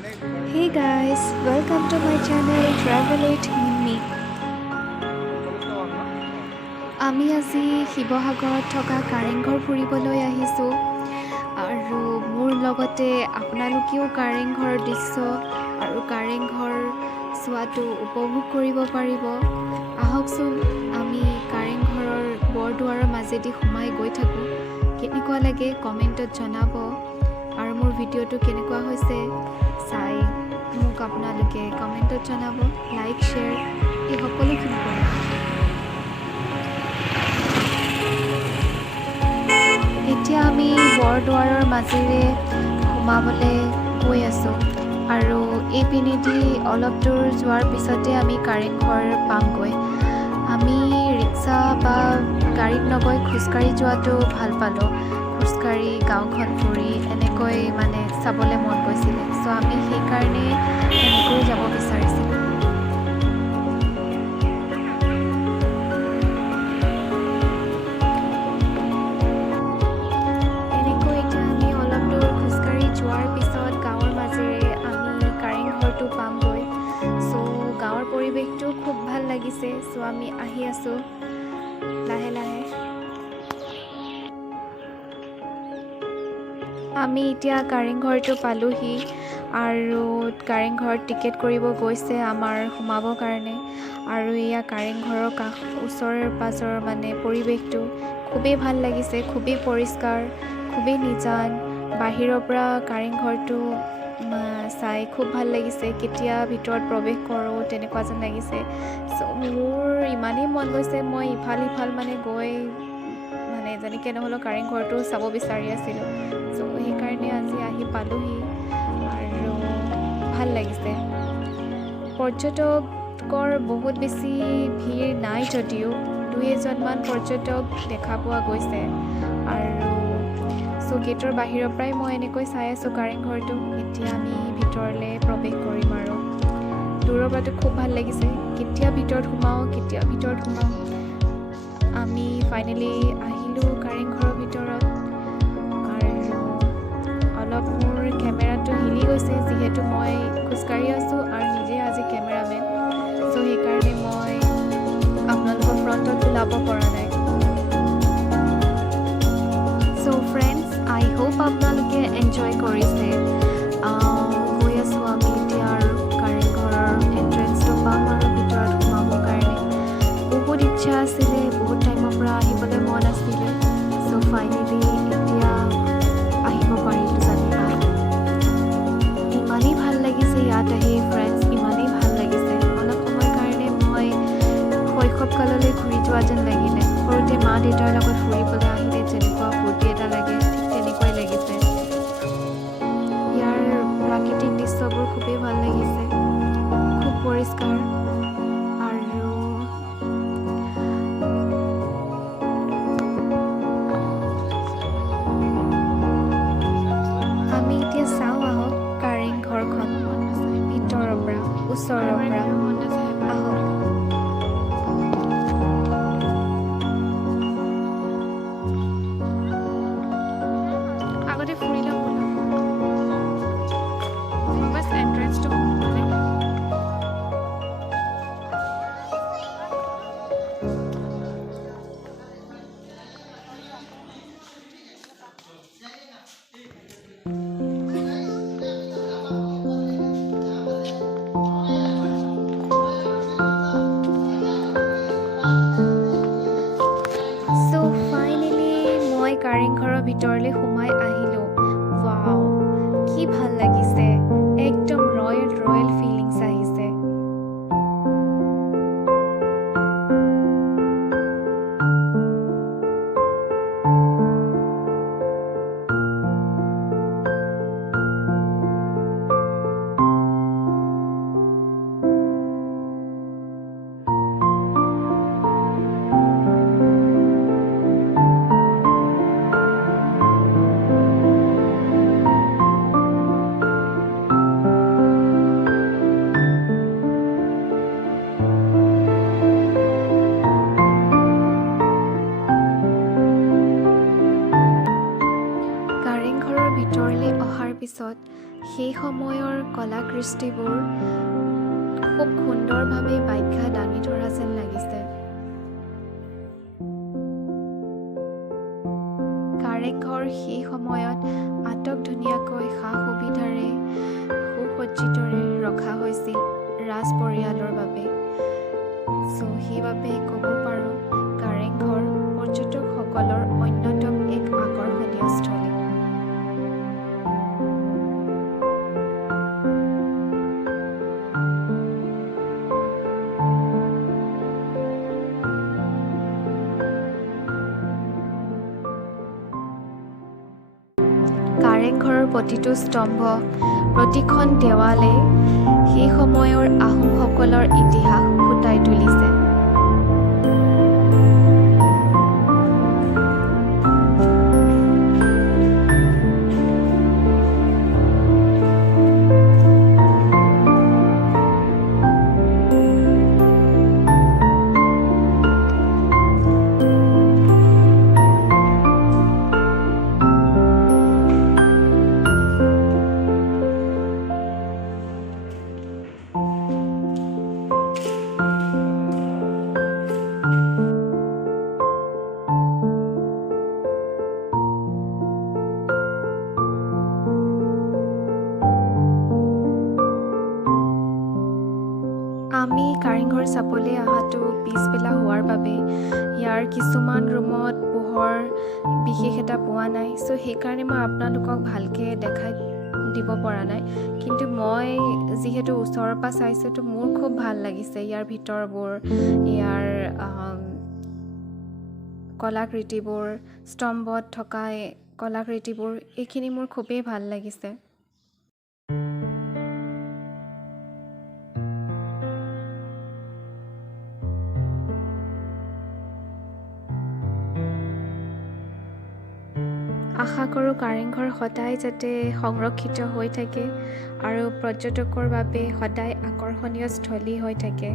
Hey guys, welcome to my channel Travel with Me. আমি আজি শিৱসাগৰত থকা কাৰেংঘৰ ফুৰিবলৈ আহিছোঁ আৰু মোৰ লগতে আপোনালোকেও কাৰেংঘৰৰ দৃশ্য আৰু কাৰেংঘৰ চোৱাটো উপভোগ কৰিব পাৰিব। আহকচোন আমি কাৰেংঘৰৰ বৰদুৱাৰৰ মাজেদি সোমাই গৈ থাকোঁ। কেনেকুৱা লাগে কমেণ্টত জনাব আৰু মোৰ ভিডিঅ'টো কেনেকুৱা হৈছে চাই মোক আপোনালোকে কমেণ্টত জনাব। লাইক শ্বেয়াৰ এই সকলোখিনি কৰিব। এতিয়া আমি বৰদুৱাৰৰ মাজেৰে সোমাবলৈ গৈ আছোঁ আৰু এই পিনেদি অলপ দূৰ যোৱাৰ পিছতে আমি কাৰেংঘৰ পামগৈ। আমি ৰিক্সা বা গাড়ীত নগৈ খোজকাঢ়ি যোৱাটো ভাল পালোঁ। খোজকাঢ়ি গাঁওখন ফুৰি এনেকৈ মানে চাবলৈ মন গৈছিলে, চ' আমি সেইকাৰণে এনেকৈ যাব বিচাৰিছিলোঁ। এনেকৈ এতিয়া আমি অলপ দূৰ খোজকাঢ়ি যোৱাৰ পিছত গাঁৱৰ মাজেৰে আমি কাৰেংঘৰটো পামগৈ। চ' গাঁৱৰ পৰিৱেশটো খুব ভাল লাগিছে, চ' আমি আহি আছোঁ লাহে লাহে। আমি এতিয়া কাৰেংঘৰটো পালোহি আৰু কাৰেংঘৰত টিকেট কৰিব গৈছে আমাৰ সোমাবৰ কাৰণে। আৰু এয়া কাৰেংঘৰৰ ওচৰৰ পাজৰ মানে পৰিৱেশটো খুবেই ভাল লাগিছে, খুবেই পৰিষ্কাৰ, খুবেই নিজান। বাহিৰৰ পৰা কাৰেংঘৰটো চাই খুব ভাল লাগিছে। কেতিয়া ভিতৰত প্ৰৱেশ কৰোঁ তেনেকুৱা যেন লাগিছে। চ' মোৰ ইমানেই মন গৈছে, মই ইফাল সিফাল মানে গৈ মানে যেনেকৈ নহ'লেও কাৰেংঘৰটো চাব বিচাৰি আছিলোঁ। চ' সেইকাৰণে আজি আহি পালোহি আৰু ভাল লাগিছে। পৰ্যটকৰ বহুত বেছি ভিৰ নাই যদিও দুই এজনমান পৰ্যটক দেখা পোৱা গৈছে। আৰু চ' গেটৰ বাহিৰৰ পৰাই মই এনেকৈ চাই আছোঁ কাৰেংঘৰটো। এতিয়া আমি ভিতৰলৈ প্ৰৱেশ কৰিম আৰু দূৰৰ পৰাতো খুব ভাল লাগিছে। কেতিয়া ভিতৰত সোমাওঁ। আমি ফাইনেলি আহিলোঁ কাৰেংঘৰৰ ভিতৰত আৰু অলপ মোৰ কেমেৰাটো হিলি গৈছে যিহেতু মই খোজকাঢ়ি আছোঁ আৰু নিজে আজি কেমেৰামেন, চ' সেইকাৰণে মই আপোনালোকৰ ফ্ৰণ্টত ওলাব পৰা নাই। চ' ফ্ৰেণ্ডছ, আই হোপ আপোনালোকে এনজয় কৰিছে। গৈ আছোঁ আমি এতিয়া আৰু কাৰেংঘৰৰ এণ্ট্ৰেঞ্চটো পাম আৰু ভিতৰত সোমাবৰ কাৰণে। বহুত ইচ্ছা আছিলে, বহুত টাইমৰ পৰা আহিবলৈ মন আছিলে। চ' ফাইনেলি এতিয়া আহিব পাৰিলোঁ জানিবা। ইমানেই ভাল লাগিছে ইয়াত আহি ফ্ৰেণ্ডছ, ইমানেই ভাল লাগিছে। অলপ সময়ৰ কাৰণে মই শৈশৱকাললৈ ঘূৰি যোৱা যেন লাগিলে। সৰুতে মা দেউতাৰ লগত ফুৰিবলৈ আহিলে যেনেকুৱা ফূৰ্তি এটা লাগে, ঠিক তেনেকুৱাই লাগিছে। ইয়াৰ প্ৰাকৃতিক দৃশ্যবোৰ খুবেই ভাল লাগিছে, খুব পৰিষ্কাৰ আৰু আমি এতিয়া চাওঁ আহক কাৰেংঘৰখন ভিতৰৰ পৰা ওচৰৰ পৰা। আহক আগতে ফুৰি লওঁ ব'লক। মই বাছ এণ্ট্ৰেঞ্চটো চ' ফাইনেলি মই কাৰেংঘৰৰ ভিতৰলৈ সোমাই আহিলোঁ। ৱাও, কি ভাল লাগিছে, একদম ৰয়েল ফিলিংছ আহিছে। সেই সময়ৰ কলাকৃষ্টিবোৰ খুব সুন্দৰভাৱে ব্যাখ্যা দাঙি ধৰা যেন লাগিছে। কাৰেংঘৰ সেই সময়ত আটক-ধুনীয়াকৈ সা-সুবিধাৰে সুসজ্জিতৰে ৰখা হৈছিল ৰাজ পৰিয়ালৰ বাবে। সেইবাবে ক'ব পাৰোঁ কাৰেংঘৰ পৰ্যটকসকলৰ অন্যতম এক আকৰ্ষণীয় স্থলী। কাৰেংঘৰৰ প্ৰতিটো স্তম্ভ, প্ৰতিখন দেৱালে সেই সময়ৰ আহোমসকলৰ ইতিহাস ফুটাই তুলিছে। আমি কাৰেংঘৰ চাবলৈ অহাটো পিছবেলা হোৱাৰ বাবে ইয়াৰ কিছুমান ৰুমত পোহৰ বিশেষ এটা পোৱা নাই। সেইকাৰণে মই আপোনালোকক ভালকৈ দেখাই দিব পৰা নাই। কিন্তু মই যিহেতু ওচৰৰ পৰা চাইছোঁ তো মোৰ খুব ভাল লাগিছে ইয়াৰ ভিতৰবোৰ, ইয়াৰ কলাকৃতিবোৰ, স্তম্ভত থকা কলাকৃতিবোৰ, এইখিনি মোৰ খুবেই ভাল লাগিছে। আশা কৰোঁ কাৰেংঘৰ সদায় যাতে সংৰক্ষিত হৈ থাকে আৰু পৰ্যটকৰ বাবে সদায় আকৰ্ষণীয় স্থলী হৈ থাকে।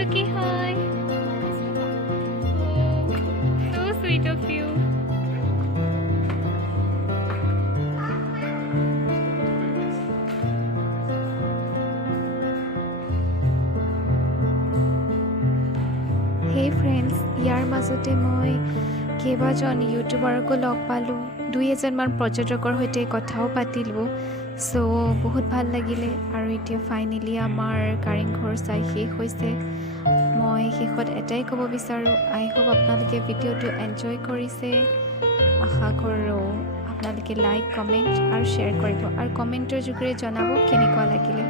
টুকি হয় so sweet of you Hey friends, ইয়াৰ মাজতে মই কেইবাজন ইউটিউবাৰকো লগ পালোঁ 2-এজনমান পৰ্যটকৰ সৈতে কথাও পাতিলোঁ চ' বহুত ভাল লাগিলে আৰু এতিয়া ফাইনেলি আমাৰ কাৰেংঘৰ চাই শেষ হৈছে মই শেষত এটাই ক'ব বিচাৰোঁ আই হোপ আপোনালোকে ভিডিঅ'টো এনজয় কৰিছে আশা কৰোঁ আপোনালোকে লাইক কমেণ্ট আৰু শ্বেয়াৰ কৰিব আৰু কমেণ্টৰ যোগেৰে জনাব কেনেকুৱা লাগিলে